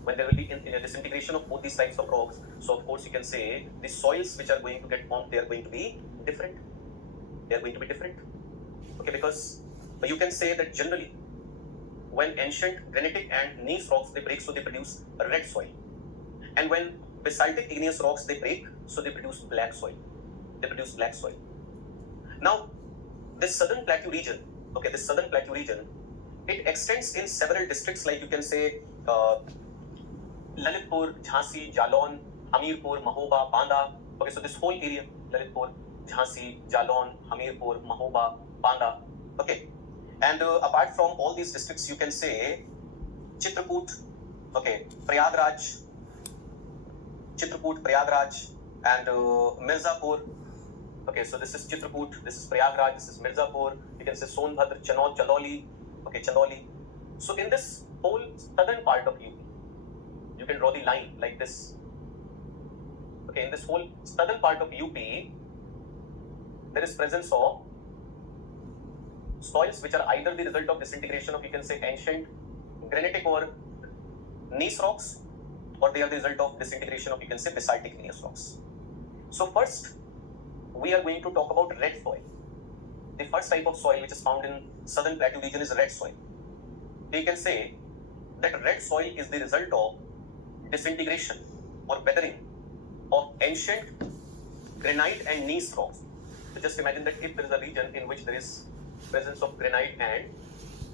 when there will be in a disintegration of both these types of rocks, so of course you can say the soils which are going to get formed, they are going to be different. They are going to be different. Okay, because you can say that generally, when ancient granitic and gneiss rocks, they break, so they produce a red soil. And when basaltic igneous rocks, they break, so they produce black soil. Now, this southern plateau region, it extends in several districts, like you can say Lalitpur, Jhansi, Jalon, Hamirpur, Mahoba, Banda. Okay, so this whole area, Lalitpur, Jhansi, Jalon, Hamirpur, Mahoba, Banda. Okay, and apart from all these districts, you can say Chitrakoot, okay, Prayagraj, and Mirzapur. Okay, so this is Chitrakoot, this is Prayagraj, this is Mirzapur. You can say Sonbhadra, Chandauli. Okay, Chandauli. So in this whole southern part of UP, you can draw the line like this. Okay, in this whole southern part of UP, there is presence of soils which are either the result of disintegration of, you can say, ancient granitic or gneiss rocks, or they are the result of disintegration of, you can say, basaltic gneiss rocks. So first, we are going to talk about red soil. The first type of soil which is found in southern plateau region is red soil. You can say that red soil is the result of disintegration or weathering of ancient granite and gneiss rocks. So just imagine that if there is a region in which there is presence of granite and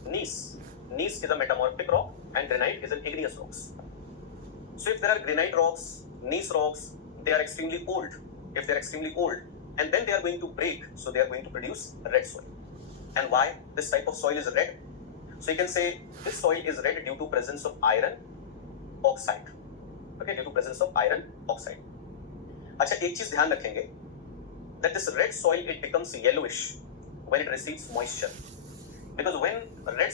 gneiss. Gneiss is a metamorphic rock and granite is an igneous rocks. So if there are granite rocks, gneiss rocks, they are extremely old. If they are extremely old, and then they are going to break, so they are going to produce red soil. And why this type of soil is red? So you can say this soil is red due to presence of iron oxide. Okay, due to presence of iron oxide. अच्छा, एक चीज ध्यान रखेंगे that this red soil, it becomes yellowish when it receives moisture, because when red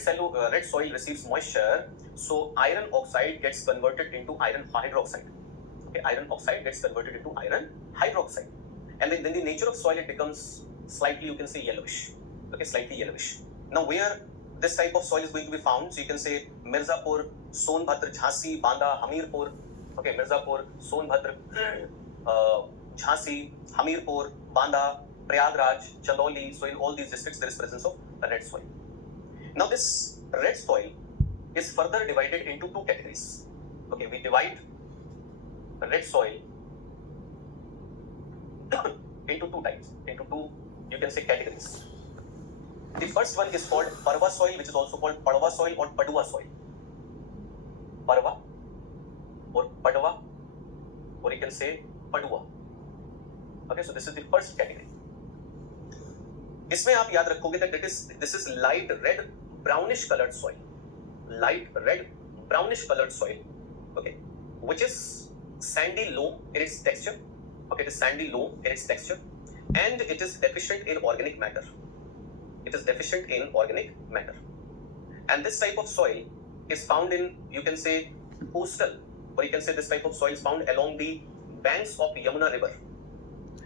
soil receives moisture, so iron oxide gets converted into iron hydroxide. Okay, iron oxide gets converted into iron hydroxide, and then the nature of soil, it becomes slightly, you can say, yellowish. Okay, slightly yellowish. Now where this type of soil is going to be found, so you can say Mirzapur, Sonbhadra, Jhansi, Banda, Hamirpur. Okay, Mirzapur, Sonbhadra, Jhansi, Hamirpur, Banda, Prayagraj, Chandauli. So in all these districts, there is presence of red soil. Now this red soil is further divided into two categories. Okay, we divide red soil into two types, into two, you can say, categories. The first one is called Parva soil, which is also called Padva soil or Padua soil. Parva or Padva, or you can say Padua. Okay, so this is the first category. इसमें आप याद रखोगे that this is light red brownish colored soil, light red brownish colored soil, okay, which is sandy loam in its texture. Okay, it is sandy loam in its texture, and it is deficient in organic matter. It is deficient in organic matter, and this type of soil is found in, you can say, coastal, or you can say this type of soil is found along the banks of Yamuna river.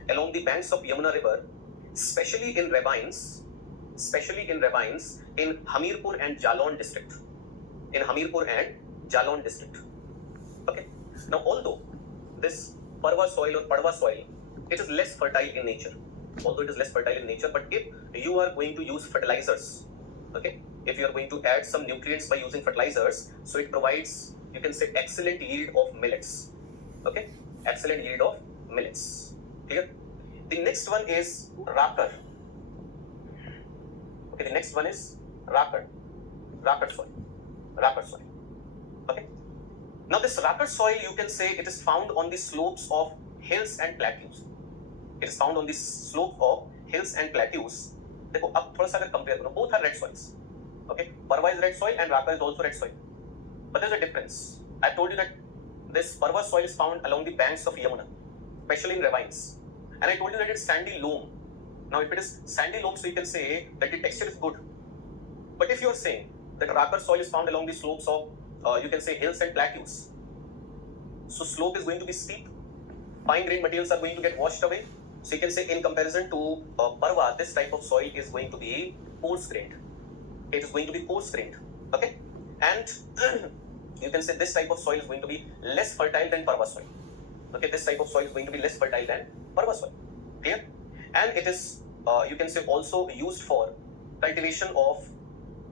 Along the banks of Yamuna river, especially in ravines in Hamirpur and Jalon district. In Hamirpur and Jalon district. Okay. Now, although this Parva soil or Padva soil, it is less fertile in nature. Although it is less fertile in nature, but if you are going to use fertilizers, okay, if you are going to add some nutrients by using fertilizers, so it provides, you can say, excellent yield of millets. Okay, excellent yield of millets. Clear? The next one is Rakar. Okay, the next one is Rakar soil. Rakar soil. Okay. Now this Rakar soil, you can say, it is found on the slopes of hills and plateaus. It is found on the slope of hills and plateaus. देखो अब थोड़ा सा अगर compare करो, both are red soils. Okay, Parva is red soil and Rakar is also red soil. But there's a difference. I told you that this Parva soil is found along the banks of Yamuna, especially in ravines. And I told you that it's sandy loam. Now, if it is sandy loam, so you can say that the texture is good. But if you are saying that Rakar soil is found along the slopes of, you can say, hills and plateaus, so slope is going to be steep. Fine grained materials are going to get washed away. So you can say, in comparison to Parva, this type of soil is going to be coarse grained. It is going to be coarse grained. Okay, and you can say this type of soil is going to be less fertile than Parva soil. Okay, this type of soil is going to be less fertile than Parva soil. Clear? And it is, you can say, also used for cultivation of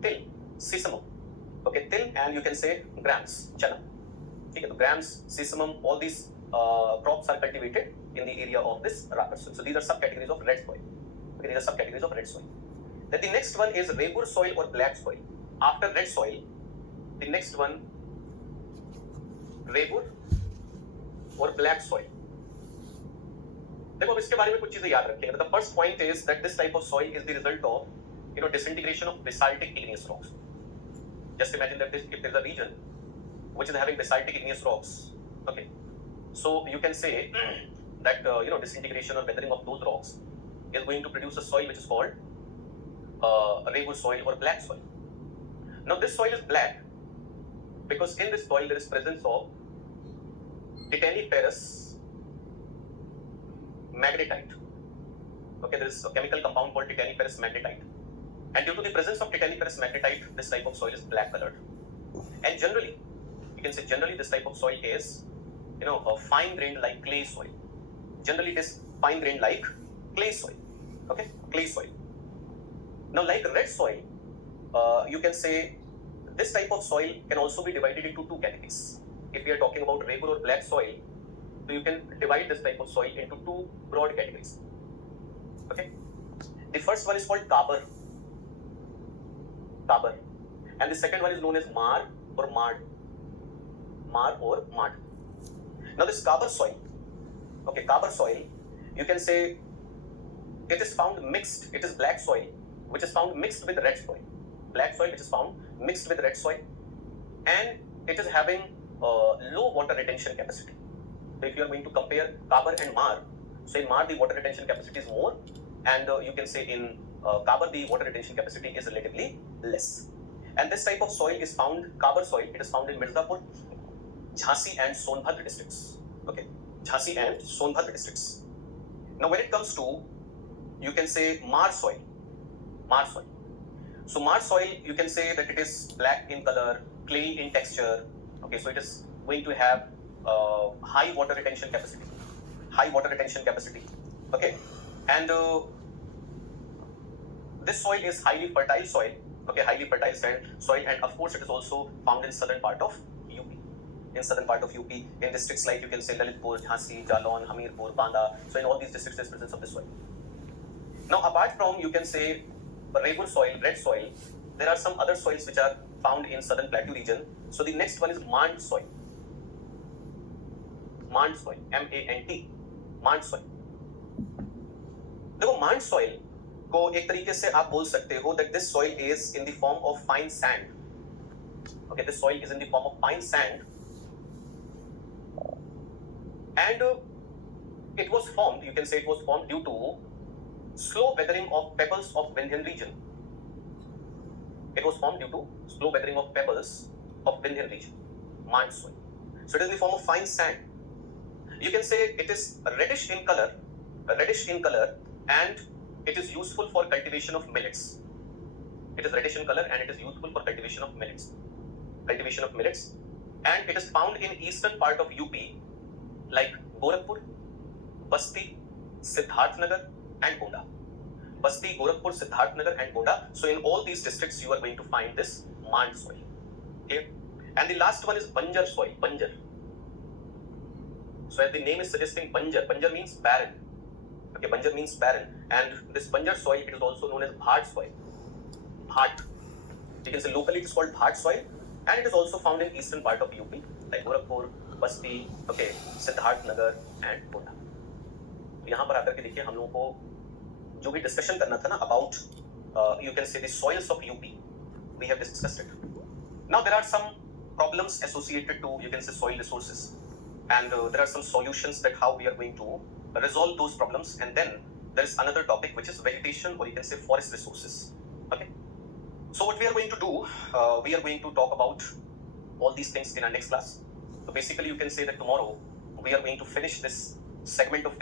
till, sesamum. Okay, till, and you can say grams, chana. Okay, so grams, sesamum, all these crops are cultivated in the area of this Rakar soil. So these are subcategories of red soil. Okay, these are subcategories of red soil. Then the next one is Rebur soil or black soil. After red soil, the next one, Rebur or black soil. देखो अब इसके बारे में कुछ चीजें याद रखेंगे. The first point is that this type of soil is the result of, you know, disintegration of basaltic igneous rocks. Just imagine that if there is a region which is having basaltic igneous rocks, okay, so you can say that you know, disintegration or weathering of those rocks is going to produce a soil which is called Rebur soil or black soil. Now this soil is black because in this soil there is presence of titaniferous magnetite. Okay, there is a chemical compound called titaniferous magnetite, and due to the presence of titaniferous magnetite, this type of soil is black colored. And generally, you can say generally this type of soil is, you know, a fine grained like clay soil. Generally, it is fine grained like clay soil. Okay, clay soil. Now, like red soil, you can say this type of soil can also be divided into two categories. If we are talking about Rebur or black soil, so you can divide this type of soil into two broad categories. Okay, the first one is called Kabar, and the second one is known as Mar or Mad. Now this Kabar soil, okay, Kabar soil, you can say it is found mixed. It is black soil which is found mixed with red soil. Black soil which is found mixed with red soil, and it is having low water retention capacity. So if you are going to compare Kabar and Mar, so in Mar the water retention capacity is more, and you can say in Kabar the water retention capacity is relatively less. And this type of soil is found, Kabar soil, it is found in Mirzapur, Jhansi and Sonbhadra districts. Okay, Jhansi and Sonbhadra districts. Now when it comes to, you can say, Mar soil. So Mar soil, you can say that it is black in color, clay in texture. Okay, so it is going to have high water retention capacity. Okay, and this soil is highly fertile soil. Okay, highly fertile soil, and of course it is also found in southern part of UP. in southern part of UP, in districts like you can say Lalitpur, Jhansi, Jalon, Hamirpur, Banda. So in all these districts there's presence of this soil. Now apart from you can say Ragur soil, red soil, there are some other soils which are found in southern plateau region. So the next one is Mand soil. Mand soil, M-A-N-T, Mand soil. देखो Mand soil को एक तरीके से आप बोल सकते हो that this soil is in the form of fine sand. Okay, this soil is in the form of fine sand, and it was formed. You can say it was formed due to slow weathering of pebbles of Vindhyan region. It was formed due to slow weathering of pebbles of Vindhyan region, Mand soil. So it is in the form of fine sand. You can say it is reddish in color, and it is useful for cultivation of millets. It is reddish in color and it is useful for cultivation of millets. And it is found in eastern part of UP like Gorakhpur, Basti, Siddharthnagar and Gonda. Basti, Gorakhpur, Siddharthnagar and Gonda. So in all these districts you are going to find this Mand soil. Okay? And the last one is Banjar soil, Banjar. So as the name is suggesting, Banjar means barren. Okay, Banjar means barren, and this Banjar soil, it is also known as Bhat soil. Bhat. You can say locally it is called Bhat soil, and it is also found in eastern part of UP like Gorakhpur, Basti, okay, Siddharthnagar and Gonda. यहाँ पर आकर के देखिए हम लोगों को जो भी डिस्कशन करना था ना about you can say the soils of UP, we have discussed it. Now there are some problems associated to you can say soil resources, and there are some solutions that how we are going to resolve those problems, and then there is another topic which is vegetation or you can say forest resources. Okay, so what we are going to do, we are going to talk about all these things in our next class. So basically you can say that tomorrow we are going to finish this segment of